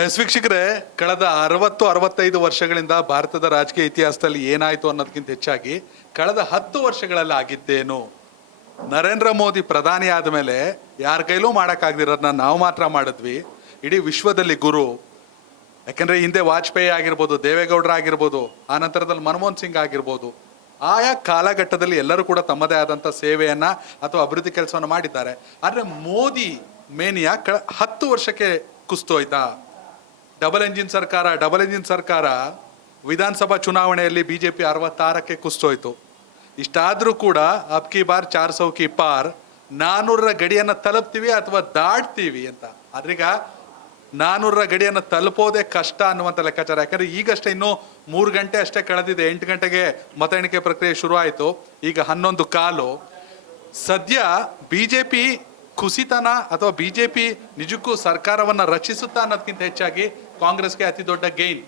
S ವೀಕ್ಷಕರೇ, ಕಳೆದ ಅರವತ್ತು, ಅರವತ್ತೈದು ವರ್ಷಗಳಿಂದ ಭಾರತದ ರಾಜಕೀಯ ಇತಿಹಾಸದಲ್ಲಿ ಏನಾಯಿತು ಅನ್ನೋದಕ್ಕಿಂತ ಹೆಚ್ಚಾಗಿ ಕಳೆದ ಹತ್ತು ವರ್ಷಗಳಲ್ಲಿ ಆಗಿದ್ದೇನು? ನರೇಂದ್ರ ಮೋದಿ ಪ್ರಧಾನಿ ಆದಮೇಲೆ ಯಾರ ಕೈಲೂ ಮಾಡೋಕ್ಕಾಗದಿರೋದನ್ನ ನಾವು ಮಾತ್ರ ಮಾಡಿದ್ವಿ. ಇಡೀ ವಿಶ್ವದಲ್ಲಿ ಗುರು. ಯಾಕೆಂದರೆ ಹಿಂದೆ ವಾಜಪೇಯಿ ಆಗಿರ್ಬೋದು, ದೇವೇಗೌಡರ ಆಗಿರ್ಬೋದು, ಆ ನಂತರದಲ್ಲಿ ಮನಮೋಹನ್ ಸಿಂಗ್ ಆಗಿರ್ಬೋದು, ಆಯಾ ಕಾಲಘಟ್ಟದಲ್ಲಿ ಎಲ್ಲರೂ ಕೂಡ ತಮ್ಮದೇ ಆದಂಥ ಸೇವೆಯನ್ನು ಅಥವಾ ಅಭಿವೃದ್ಧಿ ಕೆಲಸವನ್ನು ಮಾಡಿದ್ದಾರೆ. ಆದರೆ ಮೋದಿ ಮೇನಿಯಾ ಕ ಹತ್ತು ವರ್ಷಕ್ಕೆ ಕುಸ್ತೋಯ್ತಾ ಡಬಲ್ ಎಂಜಿನ್ ಸರ್ಕಾರ, ಡಬಲ್ ಎಂಜಿನ್ ಸರ್ಕಾರ ವಿಧಾನಸಭಾ ಚುನಾವಣೆಯಲ್ಲಿ ಬಿ ಜೆ ಪಿ ಅರವತ್ತಾರಕ್ಕೆ ಕುಸ್ತೋಯ್ತು ಇಷ್ಟಾದರೂ ಕೂಡ ಅಬ್ಕಿ ಬಾರ್, ಚಾರ್ ಸೌಕಿ ಪಾರ್, ನಾನೂರರ ಗಡಿಯನ್ನು ತಲುಪ್ತೀವಿ ಅಥವಾ ದಾಟ್ತೀವಿ ಅಂತ. ಅದ್ರೀಗ ನಾನ್ನೂರರ ಗಡಿಯನ್ನು ತಲುಪೋದೇ ಕಷ್ಟ ಅನ್ನುವಂಥ ಲೆಕ್ಕಾಚಾರ. ಯಾಕಂದರೆ ಈಗಷ್ಟೇ ಇನ್ನೂ ಮೂರು ಗಂಟೆ ಅಷ್ಟೇ ಕಳೆದಿದೆ. ಎಂಟು ಗಂಟೆಗೆ ಮತ ಎಣಿಕೆ ಪ್ರಕ್ರಿಯೆ ಶುರು ಆಯಿತು ಈಗ ಹನ್ನೊಂದು ಕಾಲು. ಸದ್ಯ ಬಿ ಜೆ ಪಿ ಕುಸಿತನ ಅಥವಾ ಬಿ ಜೆ ಪಿ ನಿಜಕ್ಕೂ ಸರ್ಕಾರವನ್ನು ರಕ್ಷಿಸುತ್ತಾ ಅನ್ನೋದಕ್ಕಿಂತ ಹೆಚ್ಚಾಗಿ ಕಾಂಗ್ರೆಸ್ಗೆ ಅತಿ ದೊಡ್ಡ ಗೈನ್.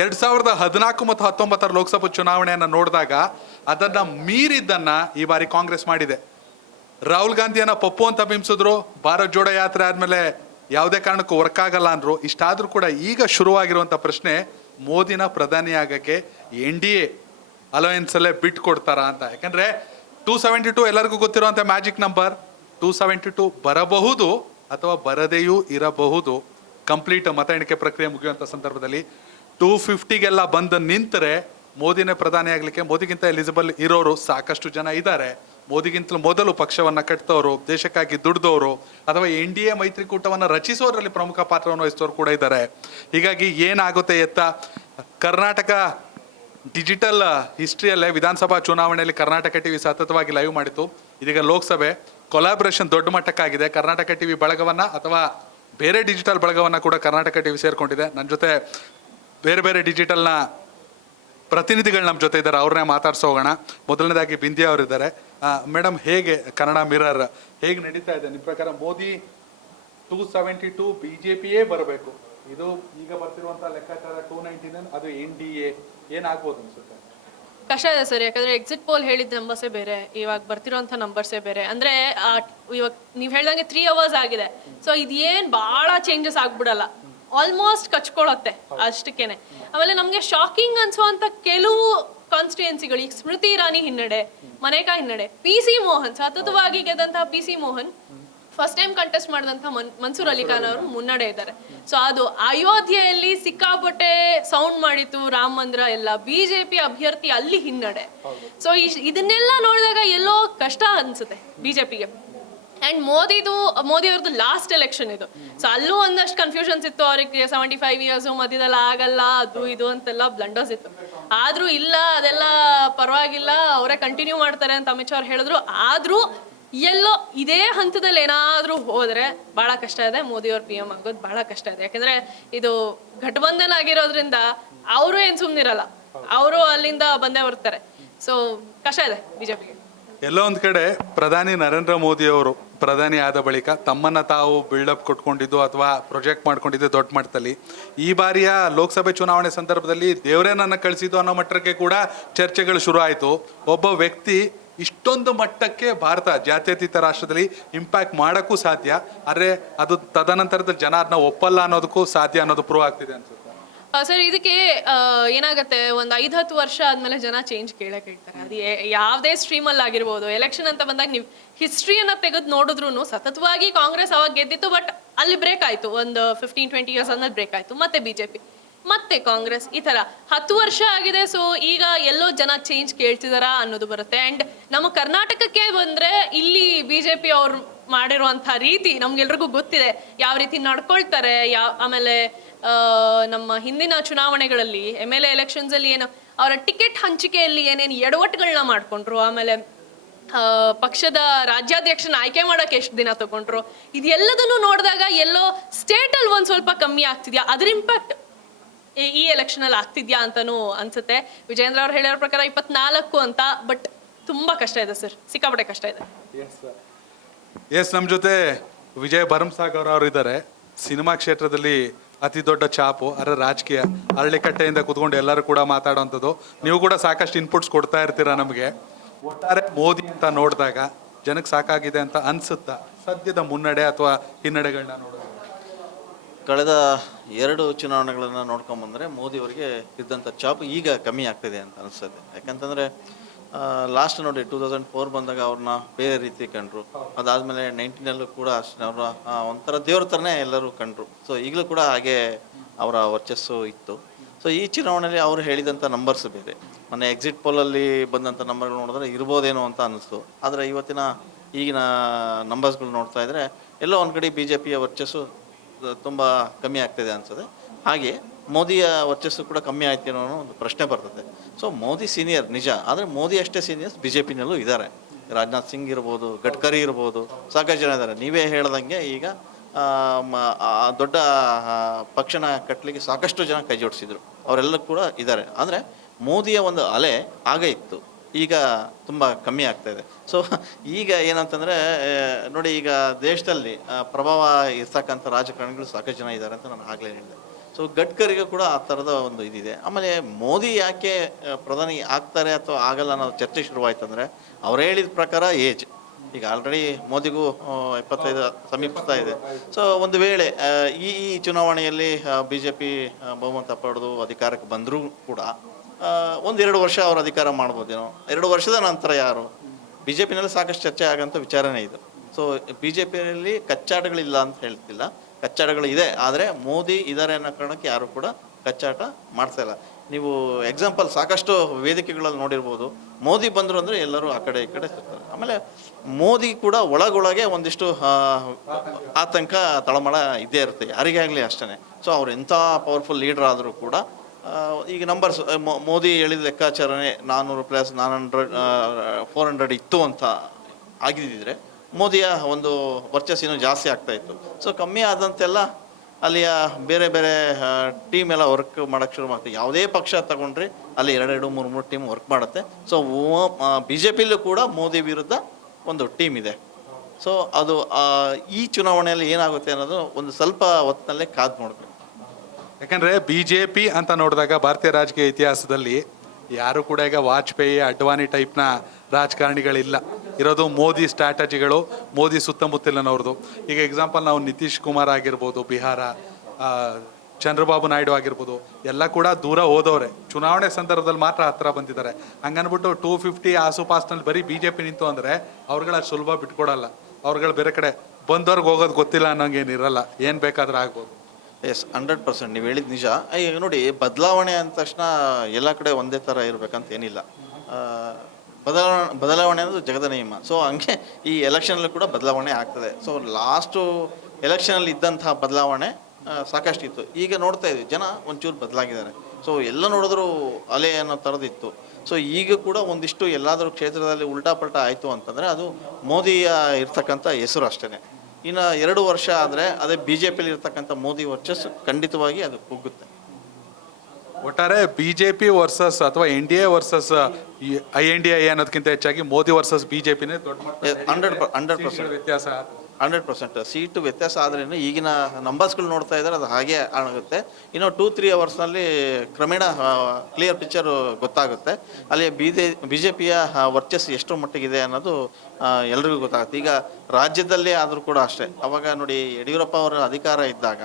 ಎರಡ್ ಸಾವಿರದ ಹದಿನಾಲ್ಕು ಮತ್ತು ಹತ್ತೊಂಬತ್ತರ ಲೋಕಸಭಾ ಚುನಾವಣೆಯನ್ನು ನೋಡಿದಾಗ ಅದನ್ನ ಮೀರಿದ್ದನ್ನ ಈ ಬಾರಿ ಕಾಂಗ್ರೆಸ್ ಮಾಡಿದೆ. ರಾಹುಲ್ ಗಾಂಧಿಯನ್ನ ಪಪ್ಪು ಅಂತ ಬಿಂಬಿಸಿದ್ರು, ಭಾರತ್ ಜೋಡೋ ಯಾತ್ರೆ ಆದ್ಮೇಲೆ ಯಾವುದೇ ಕಾರಣಕ್ಕೂ ವರ್ಕ್ ಆಗಲ್ಲ ಅಂದ್ರು. ಇಷ್ಟಾದ್ರೂ ಕೂಡ ಈಗ ಶುರುವಾಗಿರುವಂತ ಪ್ರಶ್ನೆ, ಮೋದಿನ ಪ್ರಧಾನಿ ಎನ್ ಡಿ ಎ ಅಲಯನ್ಸ್ ಅಲ್ಲೇ ಬಿಟ್ಟು ಕೊಡ್ತಾರಾ ಅಂತ. ಯಾಕಂದ್ರೆ ಟೂ ಸೆವೆಂಟಿ ಟೂ ಎಲ್ಲರಿಗೂ ಗೊತ್ತಿರುವಂತ magic number. Two seventy two ಬರಬಹುದು ಅಥವಾ ಬರದೆಯೂ ಇರಬಹುದು. ಕಂಪ್ಲೀಟ್ ಮತ ಎಣಿಕೆ ಪ್ರಕ್ರಿಯೆ ಮುಗಿಯುವಂಥ ಸಂದರ್ಭದಲ್ಲಿ ಟೂ ಫಿಫ್ಟಿಗೆಲ್ಲ ಬಂದು ನಿಂತರೆ ಮೋದಿನೇ ಪ್ರಧಾನಿ ಆಗಲಿಕ್ಕೆ, ಮೋದಿಗಿಂತ ಎಲಿಜಿಬಲ್ ಇರೋರು ಸಾಕಷ್ಟು ಜನ ಇದ್ದಾರೆ. ಮೋದಿಗಿಂತಲೂ ಮೊದಲು ಪಕ್ಷವನ್ನು ಕಟ್ತವರು, ದೇಶಕ್ಕಾಗಿ ದುಡ್ದವರು, ಅಥವಾ ಎನ್ ಡಿ ಎ ಮೈತ್ರಿಕೂಟವನ್ನು ರಚಿಸೋದ್ರಲ್ಲಿ ಪ್ರಮುಖ ಪಾತ್ರವನ್ನು ವಹಿಸೋರು ಕೂಡ ಇದ್ದಾರೆ. ಹೀಗಾಗಿ ಏನಾಗುತ್ತೆ ಎತ್ತ? ಕರ್ನಾಟಕ ಡಿಜಿಟಲ್ ಹಿಸ್ಟ್ರಿಯಲ್ಲೇ ವಿಧಾನಸಭಾ ಚುನಾವಣೆಯಲ್ಲಿ ಕರ್ನಾಟಕ ಟಿವಿ ಸತತವಾಗಿ ಲೈವ್ ಮಾಡಿತು ಇದೀಗ ಲೋಕಸಭೆ ಕೊಲಾಬ್ರೇಷನ್ ದೊಡ್ಡ ಮಟ್ಟಕ್ಕಾಗಿದೆ. ಕರ್ನಾಟಕ ಟಿ ವಿ ಬಳಗವನ್ನು ಅಥವಾ ಬೇರೆ ಡಿಜಿಟಲ್ ಬಳಗವನ್ನು ಕೂಡ ಕರ್ನಾಟಕ ಟಿವಿ ಸೇರ್ಕೊಂಡಿದೆ. ನನ್ನ ಜೊತೆ ಬೇರೆ ಬೇರೆ ಡಿಜಿಟಲ್ನ ಪ್ರತಿನಿಧಿಗಳು ನಮ್ಮ ಜೊತೆ ಇದ್ದಾರೆ ಅವ್ರನ್ನೇ ಮಾತಾಡ್ಸೋ ಹೋಗೋಣ. ಮೊದಲನೇದಾಗಿ ಬಿಂದ್ಯಾ ಅವರಿದ್ದಾರೆ. ಮೇಡಮ್ ಹೇಗೆ ಕನ್ನಡ ಮಿರರ್? ಹೇಗೆ ನಡೀತಾ ಇದೆ? ನಿಮ್ಮ ಪ್ರಕಾರ Modi two seventy two B J ಪಿಯೇ ಬರಬೇಕು? ಇದು ಈಗ ಬರ್ತಿರುವಂತಹ ಲೆಕ್ಕಾಚಾರ ಟೂ ನೈಂಟಿ ನೈನ್ ಅದು ಎನ್ ಡಿ ಎ ಏನಾಗ್ಬೋದು ಅನ್ಸುತ್ತೆ? ಕಷ್ಟ ಇದೆ ಸರ್, ಯಾಕಂದ್ರೆ ಎಕ್ಸಿಟ್ ಪೋಲ್ ಹೇಳಿದ ನಂಬರ್ಸೇ ಬೇರೆ, ಇವಾಗ ಬರ್ತಿರೋಂಥ ನಂಬರ್ಸೇ ಬೇರೆ. ಅಂದ್ರೆ ಇವಾಗ ನೀವು ಹೇಳ್ದಂಗೆ ತ್ರೀ ಅವರ್ಸ್ ಆಗಿದೆ. ಸೊ ಇದೇನ್ ಬಹಳ ಚೇಂಜಸ್ ಆಗ್ಬಿಡಲ್ಲ. ಆಲ್ಮೋಸ್ಟ್ ಕಚ್ಕೊಳತ್ತೆ ಅಷ್ಟಕ್ಕೇನೆ. ಆಮೇಲೆ ನಮ್ಗೆ ಶಾಕಿಂಗ್ ಅನ್ಸುವಂತ ಕೆಲವು ಕಾನ್ಸ್ಟಿಟ್ಯೂನ್ಸಿಗಳು ಈಗ ಸ್ಮೃತಿ ಇರಾನಿ ಹಿನ್ನಡೆ, ಮನೇಕಾ ಹಿನ್ನಡೆ ಪಿ ಸಿ ಮೋಹನ್, ಸತತವಾಗಿ ಗೆದ್ದಂತಹ P C Mohan first time contest ಮಾಡಿದಂತ ಮನ್, ಮನ್ಸೂರ್ ಅಲಿ ಖಾನ್ ಅವರು ಮುನ್ನಡೆ ಇದ್ದಾರೆ. ಸೊ ಅದು ಅಯೋಧ್ಯೆಯಲ್ಲಿ ಸಿಕ್ಕಾಪಟ್ಟೆ ಸೌಂಡ್ ಮಾಡಿತ್ತು ರಾಮ ಮಂದಿರ ಎಲ್ಲ. ಬಿಜೆಪಿ ಅಭ್ಯರ್ಥಿ ಅಲ್ಲಿ ಹಿನ್ನಡೆ. ಸೊ ಇದನ್ನೆಲ್ಲ ನೋಡಿದಾಗ ಎಲ್ಲೋ ಕಷ್ಟ ಅನ್ಸುತ್ತೆ ಬಿಜೆಪಿಗೆ ಅಂಡ್ ಮೋದಿದು, ಮೋದಿ ಅವ್ರದ್ದು ಲಾಸ್ಟ್ ಎಲೆಕ್ಷನ್ ಇದು. ಸೊ ಅಲ್ಲೂ ಒಂದಷ್ಟು ಕನ್ಫ್ಯೂಷನ್ಸ್ ಇತ್ತು. ಅವ್ರಿಗೆ ಸೆವೆಂಟಿ ಫೈವ್ ಇಯರ್ಸ್ ಮಧ್ಯದಲ್ಲಿ ಆಗಲ್ಲ, ಅದು ಇದು ಅಂತೆಲ್ಲ ಬ್ಲಂಡರ್ಸ್ ಇತ್ತು. ಆದ್ರೂ ಇಲ್ಲ, ಅದೆಲ್ಲ ಪರವಾಗಿಲ್ಲ. ಅವರೇ ಕಂಟಿನ್ಯೂ ಮಾಡ್ತಾರೆ ಅಂತ ಅಮಿತ್ ಶಾ ಅವ್ರು ಹೇಳಿದ್ರು. ಆದ್ರೂ ಎಲ್ಲೋ ಇದೇ ಹಂತದಲ್ಲಿ ಏನಾದರೂ ಹೋದರೆ ಭಾಳ ಕಷ್ಟ ಇದೆ. ಮೋದಿ ಅವ್ರ ಪಿ ಎಂ ಆಗೋದು ಭಾಳ ಕಷ್ಟ ಇದೆ. ಯಾಕಂದ್ರೆ ಇದು ಘಟಬಂಧನ ಆಗಿರೋದ್ರಿಂದ ಅವರು ಏನು ಸುಮ್ಮನಿರಲ್ಲ ಅವರು ಅಲ್ಲಿಂದ ಬಂದೇ ಬರ್ತಾರೆ. ಸೊ ಕಷ್ಟ ಇದೆ ಬಿಜೆಪಿಗೆ. ಎಲ್ಲೋ ಒಂದು ಕಡೆ ಪ್ರಧಾನಿ ನರೇಂದ್ರ ಮೋದಿ ಅವರು ಪ್ರಧಾನಿ ಆದ ಬಳಿಕ ತಮ್ಮನ್ನ ತಾವು ಬಿಲ್ಡಪ್ ಕೊಟ್ಕೊಂಡಿದ್ದು ಅಥವಾ ಪ್ರೊಜೆಕ್ಟ್ ಮಾಡ್ಕೊಂಡಿದ್ದು ದೊಡ್ಡ ಮಟ್ಟದಲ್ಲಿ. ಈ ಬಾರಿಯ ಲೋಕಸಭೆ ಚುನಾವಣೆ ಸಂದರ್ಭದಲ್ಲಿ ದೇವರೇ ನನ್ನ ಕಳಿಸಿದ್ದು ಅನ್ನೋ ಮಟ್ಟಕ್ಕೆ ಕೂಡ ಚರ್ಚೆಗಳು ಶುರು ಆಯಿತು. ಒಬ್ಬ ವ್ಯಕ್ತಿ ಇಷ್ಟೊಂದು ಮಟ್ಟಕ್ಕೆ ಭಾರತ ಜಾತ್ಯತೀತ ರಾಷ್ಟ್ರದಲ್ಲಿ ಇಂಪ್ಯಾಕ್ಟ್ ಮಾಡೋಕ್ಕೂ ಸಾಧ್ಯ. ಆದರೆ ಅದು ತದನಂತರದ ಜನ ಅದನ್ನ ಒಪ್ಪಲ್ಲ ಅನ್ನೋದಕ್ಕೂ ಸಾಧ್ಯ ಅನ್ನೋದು ಪ್ರೂವ್ ಆಗ್ತಿದೆ ಅನ್ಸುತ್ತೆ. ಸರ್, ಇದಕ್ಕೆ ಏನಾಗುತ್ತೆ? ಒಂದು ಐದು ಹತ್ತು ವರ್ಷ ಆದ್ಮೇಲೆ ಜನ ಚೇಂಜ್ ಕೇಳಕ್ಕೆ ಹೇಳ್ತಾರೆ. ಅದು ಯಾವ್ದೇ ಸ್ಟ್ರೀಮಲ್ಲಿ ಆಗಿರ್ಬೋದು ಎಲೆಕ್ಷನ್ ಅಂತ ಬಂದಾಗ ನೀವು ಹಿಸ್ಟ್ರಿಯನ್ನ ತೆಗೆದು ನೋಡಿದ್ರು ಸತತವಾಗಿ ಕಾಂಗ್ರೆಸ್ ಅವಾಗ ಗೆದ್ದಿತ್ತು ಬಟ್ ಅಲ್ಲಿ ಬ್ರೇಕ್ ಆಯ್ತು. ಒಂದು ಫಿಫ್ಟೀನ್ ಟ್ವೆಂಟಿ ಇಯರ್ಸ್ ಆದ್ಮೇಲೆ ಬ್ರೇಕ್ ಆಯ್ತು. ಮತ್ತೆ ಬಿಜೆಪಿ ಮತ್ತೆ ಕಾಂಗ್ರೆಸ್. ಈ ತರ ಹತ್ತು ವರ್ಷ ಆಗಿದೆ ಸೊ ಈಗ ಎಲ್ಲೋ ಜನ ಚೇಂಜ್ ಕೇಳ್ತಿದಾರಾ ಅನ್ನೋದು ಬರುತ್ತೆ. ಅಂಡ್ ನಮ್ಮ ಕರ್ನಾಟಕಕ್ಕೆ ಬಂದ್ರೆ ಇಲ್ಲಿ ಬಿಜೆಪಿ ಅವ್ರು ಮಾಡಿರುವಂತ ರೀತಿ ನಮ್ಗೆಲ್ರಿಗೂ ಗೊತ್ತಿದೆ. ಯಾವ ರೀತಿ ನಡ್ಕೊಳ್ತಾರೆ ಯಾವ ಆಮೇಲೆ ನಮ್ಮ ಹಿಂದಿನ ಚುನಾವಣೆಗಳಲ್ಲಿ ಎಂ ಎಲ್ ಎ ಎಲೆಕ್ಷನ್ಸ್ ಅಲ್ಲಿ ಏನು, ಅವರ ಟಿಕೆಟ್ ಹಂಚಿಕೆಯಲ್ಲಿ ಏನೇನು ಎಡವಟ್ಟುಗಳನ್ನ ಮಾಡ್ಕೊಂಡ್ರು, ಆಮೇಲೆ ಪಕ್ಷದ ರಾಜ್ಯಾಧ್ಯಕ್ಷನ ಆಯ್ಕೆ ಮಾಡೋಕೆ ಎಷ್ಟು ದಿನ ತಗೊಂಡ್ರು, ಇದೆಲ್ಲದನ್ನು ನೋಡಿದಾಗ ಎಲ್ಲೋ ಸ್ಟೇಟ್ ಅಲ್ಲಿ ಒಂದ್ ಸ್ವಲ್ಪ ಕಮ್ಮಿ ಆಗ್ತಿದ್ಯಾ? ಅದ್ರ ಇಂಪ್ಯಾಕ್ಟ್ ಈ ಎಲೆಕ್ಷನ್ ಅಲ್ಲಿ ಆಗ್ತಿದ್ಯಾ ಅಂತಾನೂ ಅನ್ಸುತ್ತೆ. ವಿಜೇಂದ್ರ ಅವ್ರು ಹೇಳಿರೋ ಪ್ರಕಾರ ಇಪ್ಪತ್ನಾಲ್ಕು ಅಂತ ಬಟ್ ತುಂಬಾ ಕಷ್ಟ ಇದೆ ಸರ್ ಸಿಕ್ಕಾಪಟ್ಟೆ ಕಷ್ಟ ಇದೆ. ಎಸ್ ನಮ್ಮ ಜೊತೆ ವಿಜಯ್ ಭರಮಸಾಗರ್ ಅವರು ಇದ್ದಾರೆ. ಸಿನಿಮಾ ಕ್ಷೇತ್ರದಲ್ಲಿ ಅತಿ ದೊಡ್ಡ ಚಾಪು ಅದರ ರಾಜಕೀಯ, ಅರಳಿಕಟ್ಟೆಯಿಂದ ಕುತ್ಕೊಂಡು ಎಲ್ಲರೂ ಕೂಡ ಮಾತಾಡುವಂಥದ್ದು ನೀವು ಕೂಡ ಸಾಕಷ್ಟು ಇನ್ಪುಟ್ಸ್ ಕೊಡ್ತಾ ಇರ್ತೀರಾ ನಮಗೆ. ಒಟ್ಟಾರೆ ಮೋದಿ ಅಂತ ನೋಡಿದಾಗ ಜನಕ್ಕೆ ಸಾಕಾಗಿದೆ ಅಂತ ಅನ್ಸುತ್ತಾ? ಸದ್ಯದ ಮುನ್ನಡೆ ಅಥವಾ ಹಿನ್ನಡೆಗಳನ್ನ ನೋಡೋದು? ಕಳೆದ ಎರಡು ಚುನಾವಣೆಗಳನ್ನು ಮೋದಿ ಮೋದಿಯವರಿಗೆ ಇದ್ದಂಥ ಚಾಪು ಈಗ ಕಮ್ಮಿ ಆಗ್ತಿದೆ ಅಂತ ಅನಿಸ್ತದೆ ಯಾಕಂತಂದರೆ ಲಾಸ್ಟ್ ನೋಡಿ ಟೂ ತೌಸಂಡ್ ಫೋರ್ ಬಂದಾಗ ಅವ್ರನ್ನ ಬೇರೆ ರೀತಿ ಕಂಡ್ರು. ಅದಾದಮೇಲೆ ನೈನ್ಟೀನಲ್ಲೂ ಕೂಡ ಅಷ್ಟೇ ಅವರ ಒಂಥರ ದೇವ್ರ ಥರನೇ ಎಲ್ಲರೂ ಕಂಡ್ರು. ಸೊ ಈಗಲೂ ಕೂಡ ಹಾಗೆ ಅವರ ವರ್ಚಸ್ಸು ಇತ್ತು. ಸೊ ಈ ಚುನಾವಣೆಯಲ್ಲಿ ಅವರು ಹೇಳಿದಂಥ ನಂಬರ್ಸ್ ಬೇರೆ. ಮೊನ್ನೆ ಎಕ್ಸಿಟ್ ಪೋಲಲ್ಲಿ ಬಂದಂಥ ನಂಬರ್ಗಳು ನೋಡಿದ್ರೆ ಇರ್ಬೋದೇನೋ ಅಂತ ಅನಿಸ್ತು. ಆದರೆ ಇವತ್ತಿನ ಈಗಿನ ನಂಬರ್ಸ್ಗಳು ನೋಡ್ತಾ ಇದ್ದರೆ ಎಲ್ಲೋ ಒಂದು ಕಡೆ ಬಿ ಜೆ ಪಿಯ ವರ್ಚಸ್ಸು ತುಂಬ ಕಮ್ಮಿ ಆಗ್ತಿದೆ ಅನ್ಸುತ್ತೆ. ಹಾಗೆ ಮೋದಿಯ ವರ್ಚಸ್ಸು ಕೂಡ ಕಮ್ಮಿ ಆಯ್ತು ಅನ್ನೋ ಒಂದು ಪ್ರಶ್ನೆ ಬರ್ತದೆ. ಸೊ ಮೋದಿ ಸೀನಿಯರ್ ನಿಜ. ಆದರೆ ಮೋದಿ ಅಷ್ಟೇ ಸೀನಿಯರ್ಸ್ ಬಿ ಜೆ ಪಿನಲ್ಲೂ ಇದ್ದಾರೆ. ರಾಜನಾಥ್ ಸಿಂಗ್ ಇರ್ಬೋದು, ಗಡ್ಕರಿ ಇರ್ಬೋದು, ಸಾಕಷ್ಟು ಜನ ಇದ್ದಾರೆ. ನೀವೇ ಹೇಳ್ದಂಗೆ ಈಗ ದೊಡ್ಡ ಪಕ್ಷನ ಕಟ್ಟಲಿಕ್ಕೆ ಸಾಕಷ್ಟು ಜನ ಕೈ ಜೋಡಿಸಿದ್ರು. ಅವರೆಲ್ಲ ಕೂಡ ಇದ್ದಾರೆ. ಅಂದರೆ ಮೋದಿಯ ಒಂದು ಅಲೆ ಆಗ ಇತ್ತು. ಈಗ ತುಂಬ ಕಮ್ಮಿ ಆಗ್ತಾ ಇದೆ. ಸೊ ಈಗ ಏನಂತಂದರೆ ನೋಡಿ ಈಗ ದೇಶದಲ್ಲಿ ಪ್ರಭಾವ ಇರ್ತಕ್ಕಂಥ ರಾಜಕಾರಣಿಗಳು ಸಾಕಷ್ಟು ಜನ ಇದ್ದಾರೆ ಅಂತ ನಾನು ಆಗಲೇ ಹೇಳಿದೆ. ಸೊ ಗಡ್ಕರಿಗೆ ಕೂಡ ಆ ಥರದ ಒಂದು ಇದಿದೆ. ಆಮೇಲೆ ಮೋದಿ ಯಾಕೆ ಪ್ರಧಾನಿ ಆಗ್ತಾರೆ ಅಥವಾ ಆಗಲ್ಲ ಅನ್ನೋ ಚರ್ಚೆ ಶುರುವಾಯ್ತಂದ್ರೆ ಅವ್ರು ಹೇಳಿದ ಪ್ರಕಾರ ಏಜ್. ಈಗ ಆಲ್ರೆಡಿ ಮೋದಿಗೂ ಇಪ್ಪತ್ತೈದು ಸಮೀಪಿಸ್ತಾ ಇದೆ. ಸೊ ಒಂದು ವೇಳೆ ಈ ಚುನಾವಣೆಯಲ್ಲಿ ಬಿ ಜೆ ಪಿ ಬಹುಮತ ಪಡೆದು ಅಧಿಕಾರಕ್ಕೆ ಬಂದರೂ ಕೂಡ ಒಂದೆರಡು ವರ್ಷ ಅವರು ಅಧಿಕಾರ ಮಾಡ್ಬೋದೇನೋ. ಎರಡು ವರ್ಷದ ನಂತರ ಯಾರು? ಬಿ ಜೆ ಪಿನಲ್ಲಿ ಸಾಕಷ್ಟು ಚರ್ಚೆ ಆಗೋಂಥ ವಿಚಾರನೇ ಇದು. ಸೊ ಬಿ ಜೆ ಪಿಯಲ್ಲಿ ಕಚ್ಚಾಟಗಳಿಲ್ಲ ಅಂತ ಹೇಳ್ತಿಲ್ಲ. ಕಚ್ಚಾಟಗಳು ಇದೆ, ಆದರೆ ಮೋದಿ ಇದ್ದಾರೆ ಅನ್ನೋ ಕಾರಣಕ್ಕೆ ಯಾರು ಕೂಡ ಕಚ್ಚಾಟ ಮಾಡ್ತಾ ಇಲ್ಲ. ನೀವು ಎಕ್ಸಾಂಪಲ್ ಸಾಕಷ್ಟು ವೇದಿಕೆಗಳಲ್ಲಿ ನೋಡಿರ್ಬೋದು. ಮೋದಿ ಬಂದರು ಅಂದರೆ ಎಲ್ಲರೂ ಆ ಕಡೆ ಈ ಕಡೆ ಸಿಗ್ತಾರೆ ಆಮೇಲೆ ಮೋದಿ ಕೂಡ ಒಳಗೊಳಗೆ ಒಂದಿಷ್ಟು ಆತಂಕ, ತಳಮಳ ಇದ್ದೇ ಇರುತ್ತೆ. ಯಾರಿಗೇ ಆಗಲಿ ಅಷ್ಟೇ ಸೊ ಅವ್ರು ಎಂಥ ಪವರ್ಫುಲ್ ಲೀಡರ್ ಆದರೂ ಕೂಡ ಈಗ ನಂಬರ್ಸ್ ಮೋದಿ ಹೇಳಿದ ಲೆಕ್ಕಾಚಾರನೇ ನಾನ್ನೂರು ಪ್ಲಸ್ ನಾನ್ ಹಂಡ್ರೆಡ್ ಫೋರ್ ಹಂಡ್ರೆಡ್ ಇತ್ತು ಅಂತ ಆಗಿದ್ದಿದ್ರೆ ಮೋದಿಯ ಒಂದು ವರ್ಚಸ್ ಇನ್ನೂ ಜಾಸ್ತಿ ಆಗ್ತಾ ಇತ್ತು. ಸೊ ಕಮ್ಮಿ ಆದಂತೆಲ್ಲ ಅಲ್ಲಿಯ ಬೇರೆ ಬೇರೆ ಟೀಮ್ ಎಲ್ಲ ವರ್ಕ್ ಮಾಡೋಕ್ಕೆ ಶುರು ಮಾಡ್ತಾರೆ ಯಾವುದೇ ಪಕ್ಷ ತಗೊಂಡ್ರೆ ಅಲ್ಲಿ ಎರಡೆರಡು ಮೂರು ಮೂರು ಟೀಮ್ ವರ್ಕ್ ಮಾಡುತ್ತೆ. ಸೊ ಬಿ ಜೆ ಕೂಡ ಮೋದಿ ವಿರುದ್ಧ ಒಂದು ಟೀಮ್ ಇದೆ. ಸೊ ಅದು ಈ ಚುನಾವಣೆಯಲ್ಲಿ ಏನಾಗುತ್ತೆ ಅನ್ನೋದು ಒಂದು ಸ್ವಲ್ಪ ಹೊತ್ತಿನಲ್ಲೇ ಕಾದು ನೋಡಬೇಕು. ಯಾಕಂದ್ರೆ ಬಿ ಜೆ ಪಿ ಅಂತ ನೋಡಿದಾಗ ಭಾರತೀಯ ರಾಜಕೀಯ ಇತಿಹಾಸದಲ್ಲಿ ಯಾರು ಕೂಡ ಈಗ ವಾಜಪೇಯಿ ಅಡ್ವಾನಿ ಟೈಪ್ನ ರಾಜಕಾರಣಿಗಳಿಲ್ಲ. ಇರೋದು ಮೋದಿ ಸ್ಟ್ರಾಟಜಿಗಳು ಮೋದಿ ಸುತ್ತಮುತ್ತಲಿನವ್ರದ್ದು. ಈಗ ಎಕ್ಸಾಂಪಲ್ ನಾವು ನಿತೀಶ್ ಕುಮಾರ್ ಆಗಿರ್ಬೋದು, ಬಿಹಾರ ಚಂದ್ರಬಾಬು ನಾಯ್ಡು ಆಗಿರ್ಬೋದು, ಎಲ್ಲ ಕೂಡ ದೂರ ಹೋದವ್ರೆ. ಚುನಾವಣೆ ಸಂದರ್ಭದಲ್ಲಿ ಮಾತ್ರ ಹತ್ರ ಬಂದಿದ್ದಾರೆ. ಹಂಗನ್ಬಿಟ್ಟು ಟೂ ಫಿಫ್ಟಿ ಆಸುಪಾಸ್ನಲ್ಲಿ ಬರೀ ಬಿ ಜೆ ಪಿ ನಿಂತು ಅಂದರೆ ಅವ್ರುಗಳ ಸುಲಭ ಬಿಟ್ಕೊಡಲ್ಲ. ಅವ್ರುಗಳು ಬೇರೆ ಕಡೆ ಬಂದವ್ರಿಗೆ ಹೋಗೋದು ಗೊತ್ತಿಲ್ಲ ಅನ್ನೋಂಗೇನಿರಲ್ಲ ಏನು ಬೇಕಾದ್ರೂ ಆಗ್ಬೋದು. ಎಸ್ ಹಂಡ್ರೆಡ್ ಪರ್ಸೆಂಟ್ ನೀವು ಹೇಳಿದ ನಿಜ. ಈಗ ನೋಡಿ, ಬದಲಾವಣೆ ಅಂದ ತಕ್ಷಣ ಎಲ್ಲ ಕಡೆ ಒಂದೇ ಥರ ಇರಬೇಕಂತ ಏನಿಲ್ಲ. ಬದಲಾವಣೆ ಬದಲಾವಣೆ ಅನ್ನೋದು ಜಗದ ನಿಯಮ ಸೊ ಹಂಗೆ ಈ ಎಲೆಕ್ಷನಲ್ಲಿ ಕೂಡ ಬದಲಾವಣೆ ಆಗ್ತದೆ. ಸೊ ಲಾಸ್ಟು ಎಲೆಕ್ಷನಲ್ಲಿ ಇದ್ದಂತಹ ಬದಲಾವಣೆ ಸಾಕಷ್ಟು ಇತ್ತು ಈಗ ನೋಡ್ತಾ ಇದ್ವಿ, ಜನ ಒಂಚೂರು ಬದಲಾಗಿದ್ದಾರೆ. ಸೊ ಎಲ್ಲ ನೋಡಿದ್ರು ಅಲೆ ಅನ್ನೋ ಥರದಿತ್ತು ಸೊ ಈಗ ಕೂಡ ಒಂದಿಷ್ಟು ಎಲ್ಲಾದರೂ ಕ್ಷೇತ್ರದಲ್ಲಿ ಉಲ್ಟಾ ಪಲ್ಟಾ ಆಯಿತು ಅಂತಂದರೆ ಅದು ಮೋದಿಯ ಇರ್ತಕ್ಕಂಥ ಹೆಸರು ಅಷ್ಟೇ ಇನ್ನು ಎರಡು ವರ್ಷ ಆದರೆ ಅದೇ ಬಿ ಜೆ ಪಿಲಿ ಇರ್ತಕ್ಕಂಥ ಮೋದಿ ವರ್ಚಸ್ ಖಂಡಿತವಾಗಿ ಅದು ಕುಗ್ಗುತ್ತೆ ಒಟ್ಟಾರೆ ಬಿ ಜೆ ಪಿ ವರ್ಸಸ್ ಅಥವಾ N D A versus I N D A ಅನ್ನೋದಕ್ಕಿಂತ ಹೆಚ್ಚಾಗಿ ಮೋದಿ ವರ್ಸಸ್ ಬಿ ಜೆ ಪಿನೇ ದೊಡ್ಡ ಹಂಡ್ರೆಡ್ ಹಂಡ್ರೆಡ್ ಪರ್ಸೆಂಟ್. ವ್ಯತ್ಯಾಸ. ಹಂಡ್ರೆಡ್ ಪರ್ಸೆಂಟ್ ಸೀಟು ವ್ಯತ್ಯಾಸ ಆದ್ರೇನು ಈಗಿನ ನಂಬರ್ಸ್ಗಳು ನೋಡ್ತಾ ಇದ್ದಾರೆ ಅದು ಹಾಗೆ ಆಗುತ್ತೆ. ಇನ್ನು ಟೂ ತ್ರೀ ಅವರ್ಸ್ನಲ್ಲಿ ಕ್ರಮೇಣ ಕ್ಲಿಯರ್ ಪಿಕ್ಚರ್ ಗೊತ್ತಾಗುತ್ತೆ. ಅಲ್ಲಿ ಬಿ ಜೆ ಬಿ ಜೆ ಪಿಯ ವರ್ಚಸ್ ಎಷ್ಟು ಮಟ್ಟಿಗಿದೆ ಅನ್ನೋದು ಎಲ್ರಿಗೂ ಗೊತ್ತಾಗುತ್ತೆ. ಈಗ ರಾಜ್ಯದಲ್ಲೇ ಆದರೂ ಕೂಡ ಅಷ್ಟೇ. ಅವಾಗ ನೋಡಿ ಯಡಿಯೂರಪ್ಪ ಅವರ ಅಧಿಕಾರ ಇದ್ದಾಗ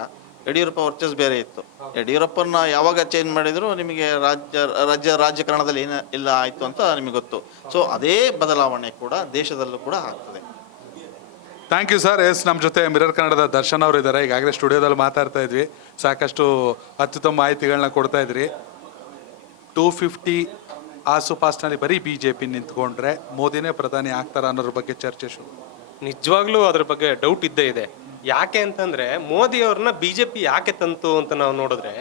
ಯಡಿಯೂರಪ್ಪ ವರ್ಚಸ್ ಬೇರೆ ಇತ್ತು. ಯಡಿಯೂರಪ್ಪನ ಯಾವಾಗ ಚೇಂಜ್ ಮಾಡಿದ್ರು ನಿಮಗೆ ರಾಜ್ಯ ರಾಜ್ಯ ರಾಜಕಾರಣದಲ್ಲಿ ಏನ ಇಲ್ಲ ಆಯಿತು ಅಂತ ನಿಮಗೆ ಗೊತ್ತು. ಸೊ ಅದೇ ಬದಲಾವಣೆ ಕೂಡ ದೇಶದಲ್ಲೂ ಕೂಡ ಆಗ್ತದೆ. ಥ್ಯಾಂಕ್ ಯು ಸರ್ ಎಸ್ ನಮ್ಮ ಜೊತೆ ಮಿರರ್ ಕನ್ನಡದ ದರ್ಶನ್ ಅವರು ಇದ್ದಾರೆ ಈಗಾಗಲೇ ಸ್ಟುಡಿಯೋದಲ್ಲಿ ಮಾತಾಡ್ತಾ ಇದ್ವಿ. ಸಾಕಷ್ಟು ಅತ್ಯುತ್ತಮ ಮಾಹಿತಿಗಳನ್ನ ಕೊಡ್ತಾ ಇದ್ರಿ. ಟೂ ಫಿಫ್ಟಿ ಆಸುಪಾಸ್ನಲ್ಲಿ ಬರೀ ಬಿ ಜೆ ಪಿ ನಿಂತ್ಕೊಂಡ್ರೆ ಮೋದಿನೇ ಪ್ರಧಾನಿ ಆಗ್ತಾರ ಅನ್ನೋದ್ರ ಬಗ್ಗೆ ಚರ್ಚೆ ಶುರು. ನಿಜವಾಗ್ಲೂ ಅದ್ರ ಬಗ್ಗೆ ಡೌಟ್ ಇದ್ದೇ ಇದೆ. ಯಾಕೆ ಅಂತಂದ್ರೆ ಮೋದಿ ಅವ್ರನ್ನ ಬಿಜೆಪಿ ಯಾಕೆ ತಂತು ಅಂತ ನಾವು ನೋಡಿದ್ರೆ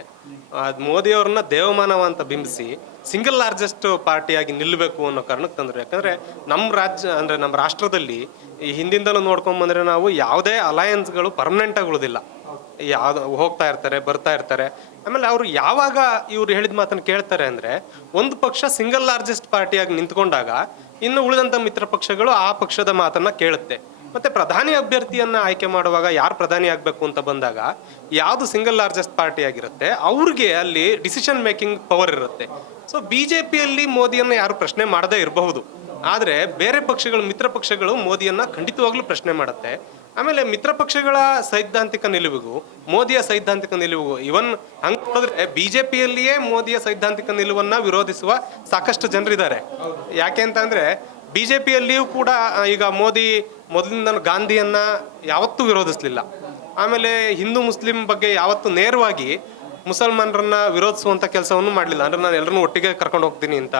ಅದ್ ಮೋದಿ ಅವ್ರನ್ನ ದೇವಮಾನವ ಅಂತ ಬಿಂಬಿಸಿ ಸಿಂಗಲ್ ಲಾರ್ಜೆಸ್ಟ್ ಪಾರ್ಟಿಯಾಗಿ ನಿಲ್ಲಬೇಕು ಅನ್ನೋ ಕಾರಣಕ್ಕೆ ತಂದ್ರು. ಯಾಕಂದ್ರೆ ನಮ್ಮ ರಾಜ್ಯ, ಅಂದ್ರೆ ನಮ್ಮ ರಾಷ್ಟ್ರದಲ್ಲಿ ಈ ಹಿಂದಿಂದಲೂ ನೋಡ್ಕೊಂಡ್ ಬಂದ್ರೆ ನಾವು ಯಾವುದೇ ಅಲಯನ್ಸ್ಗಳು ಪರ್ಮನೆಂಟ್ ಆಗಿ ಉಳಿದಿಲ್ಲ. ಯಾವ್ದು, ಹೋಗ್ತಾ ಇರ್ತಾರೆ, ಬರ್ತಾ ಇರ್ತಾರೆ. ಆಮೇಲೆ ಅವರು ಯಾವಾಗ ಇವ್ರು ಹೇಳಿದ ಮಾತನ್ನ ಕೇಳ್ತಾರೆ ಅಂದ್ರೆ ಒಂದು ಪಕ್ಷ ಸಿಂಗಲ್ ಲಾರ್ಜೆಸ್ಟ್ ಪಾರ್ಟಿಯಾಗಿ ನಿಂತ್ಕೊಂಡಾಗ ಇನ್ನು ಉಳಿದಂತ ಮಿತ್ರ ಪಕ್ಷಗಳು ಆ ಪಕ್ಷದ ಮಾತನ್ನ ಕೇಳುತ್ತೆ. ಮತ್ತೆ ಪ್ರಧಾನಿ ಅಭ್ಯರ್ಥಿಯನ್ನ ಆಯ್ಕೆ ಮಾಡುವಾಗ ಯಾರು ಪ್ರಧಾನಿ ಆಗ್ಬೇಕು ಅಂತ ಬಂದಾಗ ಯಾವ್ದು ಸಿಂಗಲ್ ಲಾರ್ಜೆಸ್ಟ್ ಪಾರ್ಟಿ ಆಗಿರುತ್ತೆ, ಅವ್ರಿಗೆ ಅಲ್ಲಿ ಡಿಸಿಷನ್ ಮೇಕಿಂಗ್ ಪವರ್ ಇರುತ್ತೆ. ಸೊ ಬಿಜೆಪಿಯಲ್ಲಿ ಮೋದಿಯನ್ನ ಯಾರು ಪ್ರಶ್ನೆ ಮಾಡದೇ ಇರಬಹುದು. ಆದ್ರೆ ಬೇರೆ ಪಕ್ಷಗಳು, ಮಿತ್ರ ಪಕ್ಷಗಳು ಮೋದಿಯನ್ನ ಖಂಡಿತವಾಗ್ಲೂ ಪ್ರಶ್ನೆ ಮಾಡುತ್ತೆ. ಆಮೇಲೆ ಮಿತ್ರ ಪಕ್ಷಗಳ ಸೈದ್ಧಾಂತಿಕ ನಿಲುವಿಗೂ, ಮೋದಿಯ ಸೈದ್ಧಾಂತಿಕ ನಿಲುವಿಗೂ ಇವನ್ ಹಂಗ್ ನೋಡಿದ್ರೆ ಬಿಜೆಪಿಯಲ್ಲಿಯೇ ಮೋದಿಯ ಸೈದ್ಧಾಂತಿಕ ನಿಲುವನ್ನ ವಿರೋಧಿಸುವ ಸಾಕಷ್ಟು ಜನರಿದ್ದಾರೆ. ಯಾಕೆ ಅಂತಂದ್ರೆ ಬಿಜೆಪಿಯಲ್ಲಿಯೂ ಕೂಡ ಈಗ ಮೋದಿ ಮೊದಲಿಂದ ಗಾಂಧಿಯನ್ನು ಯಾವತ್ತೂ ವಿರೋಧಿಸಲಿಲ್ಲ. ಆಮೇಲೆ ಹಿಂದೂ ಮುಸ್ಲಿಂ ಬಗ್ಗೆ ಯಾವತ್ತೂ ನೇರವಾಗಿ ಮುಸಲ್ಮಾನರನ್ನ ವಿರೋಧಿಸುವಂತ ಕೆಲಸವನ್ನು ಮಾಡಲಿಲ್ಲ. ಅಂದ್ರೆ ನಾನು ಎಲ್ಲರನ್ನೂ ಒಟ್ಟಿಗೆ ಕರ್ಕೊಂಡು ಹೋಗ್ತೀನಿ ಅಂತ.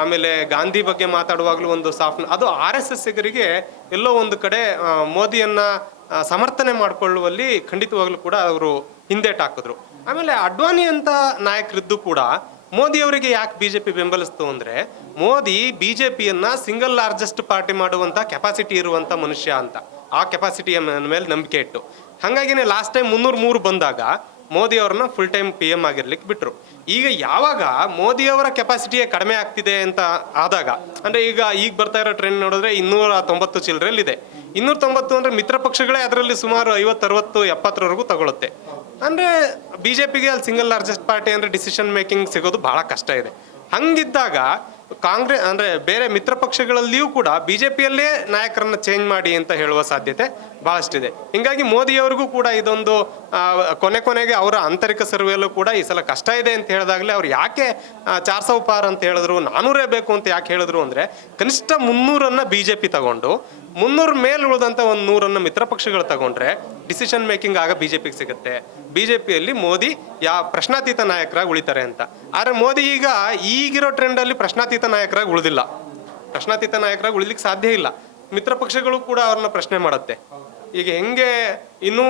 ಆಮೇಲೆ ಗಾಂಧಿ ಬಗ್ಗೆ ಮಾತಾಡುವಾಗಲೂ ಒಂದು ಸಾಫ್ಟ್, ಅದು ಆರ್ ಎಸ್ ಎಸ್ಸಿಗರಿಗೆ ಎಲ್ಲೋ ಒಂದು ಕಡೆ ಮೋದಿಯನ್ನು ಸಮರ್ಥನೆ ಮಾಡಿಕೊಳ್ಳುವಲ್ಲಿ ಖಂಡಿತವಾಗ್ಲೂ ಕೂಡ ಅವರು ಹಿಂದೇಟ್ ಹಾಕಿದ್ರು. ಆಮೇಲೆ ಅಡ್ವಾನಿ ಅಂತ ನಾಯಕರಿದ್ದು ಕೂಡ ಮೋದಿ ಅವರಿಗೆ ಯಾಕೆ ಬಿಜೆಪಿ ಬೆಂಬಲಿಸ್ತು ಅಂದ್ರೆ, ಮೋದಿ ಬಿಜೆಪಿಯನ್ನ ಸಿಂಗಲ್ ಲಾರ್ಜೆಸ್ಟ್ ಪಾರ್ಟಿ ಮಾಡುವಂತ ಕೆಪಾಸಿಟಿ ಇರುವಂತ ಮನುಷ್ಯ ಅಂತ. ಆ ಕೆಪಾಸಿಟಿಯ ಮೇಲೆ ನಂಬಿಕೆ ಇಟ್ಟು. ಹಾಗಾಗಿನೇ ಲಾಸ್ಟ್ ಟೈಮ್ ಮುನ್ನೂರ ಮೂರು ಬಂದಾಗ, ಮೋದಿ ಅವ್ರನ್ನ ಫುಲ್ ಟೈಮ್ ಪಿ ಎಂ ಆಗಿರ್ಲಿಕ್ಕೆ ಬಿಟ್ರು. ಈಗ ಯಾವಾಗ ಮೋದಿ ಅವರ ಕೆಪಾಸಿಟಿಯೇ ಕಡಿಮೆ ಆಗ್ತಿದೆ ಅಂತ ಆದಾಗ, ಅಂದ್ರೆ ಈಗ ಈಗ ಬರ್ತಾ ಇರೋ ಟ್ರೆಂಡ್ ನೋಡಿದ್ರೆ ಇನ್ನೂರ ತೊಂಬತ್ತು ಚಿಲ್ಲರೆಲ್ಲಿದೆ ಇನ್ನೂರ ತೊಂಬತ್ತು ಅಂದ್ರೆ ಮಿತ್ರ ಪಕ್ಷಗಳೇ ಅದರಲ್ಲಿ ಸುಮಾರು ಐವತ್ತು, ಅರವತ್ತು, ಎಪ್ಪತ್ತರವರೆಗೂ ತಗೊಳುತ್ತೆ. ಅಂದ್ರೆ ಪಿಗೆ ಅಲ್ಲಿ ಸಿಂಗಲ್ ಲಾರ್ಜೆಸ್ಟ್ ಪಾರ್ಟಿ ಅಂದ್ರೆ ಡಿಸಿಷನ್ ಮೇಕಿಂಗ್ ಸಿಗೋದು ಬಹಳ ಕಷ್ಟ ಇದೆ. ಹಂಗಿದ್ದಾಗ ಕಾಂಗ್ರೆಸ್ ಅಂದ್ರೆ ಬೇರೆ ಮಿತ್ರ ಪಕ್ಷಗಳಲ್ಲಿಯೂ ಕೂಡ ಬಿಜೆಪಿಯಲ್ಲೇ ನಾಯಕರನ್ನ ಚೇಂಜ್ ಮಾಡಿ ಅಂತ ಹೇಳುವ ಸಾಧ್ಯತೆ ಬಹಳಷ್ಟಿದೆ. ಹಿಂಗಾಗಿ ಮೋದಿಯವರಿಗೂ ಕೂಡ ಇದೊಂದು ಕೊನೆ ಕೊನೆಗೆ ಅವರ ಆಂತರಿಕ ಸರ್ವೆಯಲ್ಲೂ ಕೂಡ ಈ ಸಲ ಕಷ್ಟ ಇದೆ ಅಂತ ಹೇಳಿದಾಗಲೇ ಅವ್ರು ಯಾಕೆ ಚಾರ್ ಸೌ ಪಾರ್ ಅಂತ ಹೇಳಿದ್ರು, ನಾನೂರೇ ಬೇಕು ಅಂತ ಯಾಕೆ ಹೇಳಿದ್ರು ಅಂದ್ರೆ ಕನಿಷ್ಠ ಮುನ್ನೂರನ್ನ ಬಿಜೆಪಿ ತಗೊಂಡು ಮುನ್ನೂರ ಮೇಲೆ ಉಳಿದಂತ ಒಂದು ನೂರನ್ನು ಮಿತ್ರ ಪಕ್ಷಗಳು ತಗೊಂಡ್ರೆ ಡಿಸಿಷನ್ ಮೇಕಿಂಗ್ ಆಗ ಬಿಜೆಪಿಗೆ ಸಿಗುತ್ತೆ. ಬಿಜೆಪಿಯಲ್ಲಿ ಮೋದಿ ಯಾ ಪ್ರಶ್ನಾತೀತ ನಾಯಕರಾಗಿ ಉಳಿತಾರೆ ಅಂತ. ಆದ್ರೆ ಮೋದಿ ಈಗ ಈಗಿರೋ ಟ್ರೆಂಡ್ ಅಲ್ಲಿ ಪ್ರಶ್ನಾತೀತ ನಾಯಕರಾಗಿ ಉಳಿದಿಲ್ಲ. ಪ್ರಶ್ನಾತೀತ ನಾಯಕರಾಗಿ ಉಳಿಲಿಕ್ಕೆ ಸಾಧ್ಯ ಇಲ್ಲ. ಮಿತ್ರ ಪಕ್ಷಗಳು ಕೂಡ ಅವ್ರನ್ನ ಪ್ರಶ್ನೆ ಮಾಡುತ್ತೆ. ಈಗ ಹೆಂಗೆ ಇನ್ನೂ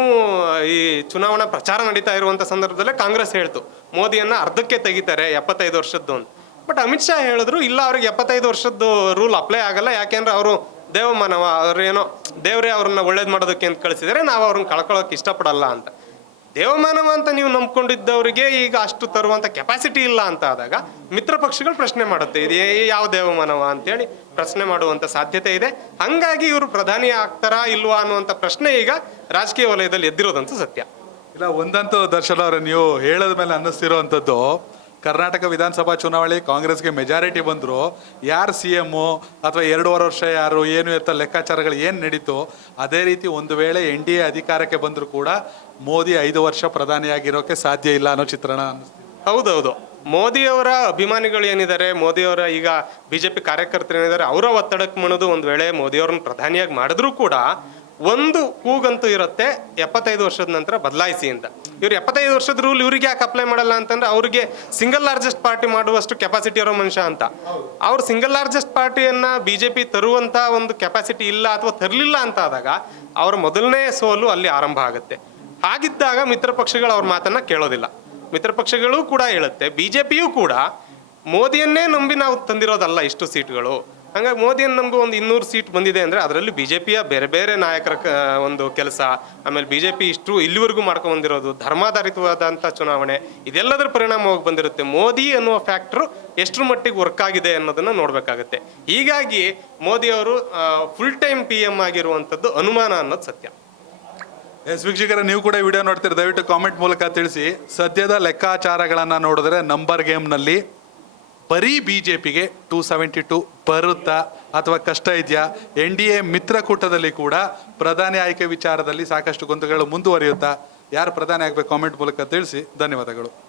ಈ ಚುನಾವಣಾ ಪ್ರಚಾರ ನಡೀತಾ ಇರುವಂತ ಸಂದರ್ಭದಲ್ಲೇ ಕಾಂಗ್ರೆಸ್ ಹೇಳ್ತು, ಮೋದಿಯನ್ನ ಅರ್ಧಕ್ಕೆ ತೆಗಿತಾರೆ ಎಪ್ಪತ್ತೈದು ವರ್ಷದ್ದು ಅಂತ. ಬಟ್ ಅಮಿತ್ ಶಾ ಹೇಳಿದ್ರು, ಇಲ್ಲ, ಅವ್ರಿಗೆ ಎಪ್ಪತ್ತೈದು ವರ್ಷದ್ದು ರೂಲ್ ಅಪ್ಲೈ ಆಗಲ್ಲ, ಯಾಕೆಂದ್ರೆ ಅವರು ದೇವಮಾನವ ಅವ್ರೇನೋ ದೇವರೇ ಅವ್ರನ್ನ ಒಳ್ಳೇದು ಮಾಡೋದಕ್ಕೆ ಅಂತ ಕಳಿಸಿದರೆ ನಾವು ಅವ್ರನ್ನ ಕಳ್ಕೊಳ್ಳೋಕೆ ಇಷ್ಟಪಡಲ್ಲ ಅಂತ. ದೇವಮಾನವ ಅಂತ ನೀವು ನಂಬ್ಕೊಂಡಿದ್ದವರಿಗೆ ಈಗ ಅಷ್ಟು ತರುವಂತ ಕೆಪಾಸಿಟಿ ಇಲ್ಲ ಅಂತ ಆದಾಗ ಮಿತ್ರ ಪಕ್ಷಗಳು ಪ್ರಶ್ನೆ ಮಾಡುತ್ತೆ, ಇದು ಯಾವ ದೇವಮಾನವ ಅಂತೇಳಿ ಪ್ರಶ್ನೆ ಮಾಡುವಂತ ಸಾಧ್ಯತೆ ಇದೆ. ಹಂಗಾಗಿ ಇವರು ಪ್ರಧಾನಿ ಆಗ್ತಾರಾ ಇಲ್ವಾ ಅನ್ನುವಂತ ಪ್ರಶ್ನೆ ಈಗ ರಾಜಕೀಯ ವಲಯದಲ್ಲಿ ಎದ್ದಿರೋದಂತೂ ಸತ್ಯ. ಇಲ್ಲ, ಒಂದಂತೂ ದರ್ಶನ್ ಅವರೇ, ನೀವು ಹೇಳದ ಮೇಲೆ ಅನ್ನಿಸ್ತಿರೋವಂಥದ್ದು ಕರ್ನಾಟಕ ವಿಧಾನಸಭಾ ಚುನಾವಣೆ, ಕಾಂಗ್ರೆಸ್ಗೆ ಮೆಜಾರಿಟಿ ಬಂದರು ಯಾರು ಸಿ ಎಮ್ಮು ಅಥವಾ ಎರಡೂವರೆ ವರ್ಷ ಯಾರು, ಏನು ಇರ್ತ ಲೆಕ್ಕಾಚಾರಗಳು ಏನು ನಡೀತು ಅದೇ ರೀತಿ ಒಂದು ವೇಳೆ ಎನ್ ಡಿ ಎ ಅಧಿಕಾರಕ್ಕೆ ಬಂದರೂ ಕೂಡ ಮೋದಿ ಐದು ವರ್ಷ ಪ್ರಧಾನಿಯಾಗಿರೋಕ್ಕೆ ಸಾಧ್ಯ ಇಲ್ಲ ಅನ್ನೋ ಚಿತ್ರಣ ಹೌದೌದು. ಮೋದಿಯವರ ಅಭಿಮಾನಿಗಳು ಏನಿದ್ದಾರೆ, ಮೋದಿಯವರ ಈಗ ಬಿ ಜೆ ಪಿ ಕಾರ್ಯಕರ್ತರು ಏನಿದ್ದಾರೆ, ಅವರ ಒತ್ತಡಕ್ಕೆ ಮಣದು ಒಂದು ವೇಳೆ ಮೋದಿಯವ್ರನ್ನ ಪ್ರಧಾನಿಯಾಗಿ ಮಾಡಿದ್ರು ಕೂಡ ಒಂದು ಕೂಗಂತೂ ಇರುತ್ತೆ, ಎಪ್ಪತ್ತೈದು ವರ್ಷದ ನಂತರ ಬದಲಾಯಿಸಿ ಅಂತ. ಇವ್ರು ಎಪ್ಪತ್ತೈದು ವರ್ಷದ ರೂಲ್ ಇವ್ರಿಗೆ ಯಾಕೆ ಅಪ್ಲೈ ಮಾಡಲ್ಲ ಅಂತಂದ್ರೆ ಅವ್ರಿಗೆ ಸಿಂಗಲ್ ಲಾರ್ಜೆಸ್ಟ್ ಪಾರ್ಟಿ ಮಾಡುವಷ್ಟು ಕೆಪಾಸಿಟಿ ಇರೋ ಮನುಷ್ಯ ಅಂತ. ಅವ್ರು ಸಿಂಗಲ್ ಲಾರ್ಜೆಸ್ಟ್ ಪಾರ್ಟಿಯನ್ನ ಬಿಜೆಪಿ ತರುವಂತ ಒಂದು ಕೆಪಾಸಿಟಿ ಇಲ್ಲ ಅಥವಾ ತರಲಿಲ್ಲ ಅಂತ ಆದಾಗ ಅವರ ಮೊದಲನೇ ಸೋಲು ಅಲ್ಲಿ ಆರಂಭ ಆಗುತ್ತೆ. ಹಾಗಿದ್ದಾಗ ಮಿತ್ರ ಪಕ್ಷಗಳು ಅವ್ರ ಮಾತನ್ನ ಕೇಳೋದಿಲ್ಲ. ಮಿತ್ರ ಪಕ್ಷಗಳು ಕೂಡ ಹೇಳುತ್ತೆ ಬಿಜೆಪಿಯೂ ಕೂಡ ಮೋದಿಯನ್ನೇ ನಂಬಿ ನಾವು ತಂದಿರೋದಲ್ಲ ಇಷ್ಟು ಸೀಟ್ಗಳು. ಹಂಗಾಗಿ ಮೋದಿಯನ್ನು ನಮಗೂ ಒಂದು ಇನ್ನೂರು ಸೀಟ್ ಬಂದಿದೆ ಅಂದ್ರೆ ಅದರಲ್ಲಿ ಬಿಜೆಪಿಯ ಬೇರೆ ಬೇರೆ ನಾಯಕರ ಒಂದು ಕೆಲಸ, ಆಮೇಲೆ ಬಿಜೆಪಿ ಇಷ್ಟು ಇಲ್ಲಿವರೆಗೂ ಮಾಡ್ಕೊಂಡ್ ಬಂದಿರೋದು ಧರ್ಮಾಧಾರಿತವಾದಂಥ ಚುನಾವಣೆ, ಇದೆಲ್ಲದರ ಪರಿಣಾಮವಾಗಿ ಬಂದಿರುತ್ತೆ. ಮೋದಿ ಅನ್ನುವ ಫ್ಯಾಕ್ಟ್ರು ಎಷ್ಟರ ಮಟ್ಟಿಗೆ ವರ್ಕ್ ಆಗಿದೆ ಅನ್ನೋದನ್ನ ನೋಡಬೇಕಾಗುತ್ತೆ. ಹೀಗಾಗಿ ಮೋದಿ ಅವರು ಫುಲ್ ಟೈಮ್ ಪಿ ಎಂ ಆಗಿರುವಂಥದ್ದು ಅನುಮಾನ ಅನ್ನೋದು ಸತ್ಯ. ಎಸ್, ವೀಕ್ಷಕರ, ನೀವು ಕೂಡ ವಿಡಿಯೋ ನೋಡ್ತೀರಿ, ದಯವಿಟ್ಟು ಕಾಮೆಂಟ್ ಮೂಲಕ ತಿಳಿಸಿ. ಸದ್ಯದ ಲೆಕ್ಕಾಚಾರಗಳನ್ನು ನೋಡಿದ್ರೆ ನಂಬರ್ ಗೇಮ್ನಲ್ಲಿ ಬರೀ ಬಿ ಜೆ ಪಿಗೆ ಟೂ ಸೆವೆಂಟಿ ಟು ಬರುತ್ತಾ ಅಥವಾ ಕಷ್ಟ ಇದೆಯಾ? ಎನ್ ಡಿ ಎ ಮಿತ್ರಕೂಟದಲ್ಲಿ ಕೂಡ ಪ್ರಧಾನಿ ಆಯ್ಕೆ ವಿಚಾರದಲ್ಲಿ ಸಾಕಷ್ಟು ಗೊಂದಲಗಳು ಮುಂದುವರಿಯುತ್ತಾ? ಯಾರು ಪ್ರಧಾನಿ ಆಗಬೇಕು? ಕಾಮೆಂಟ್ ಮೂಲಕ ತಿಳಿಸಿ. ಧನ್ಯವಾದಗಳು.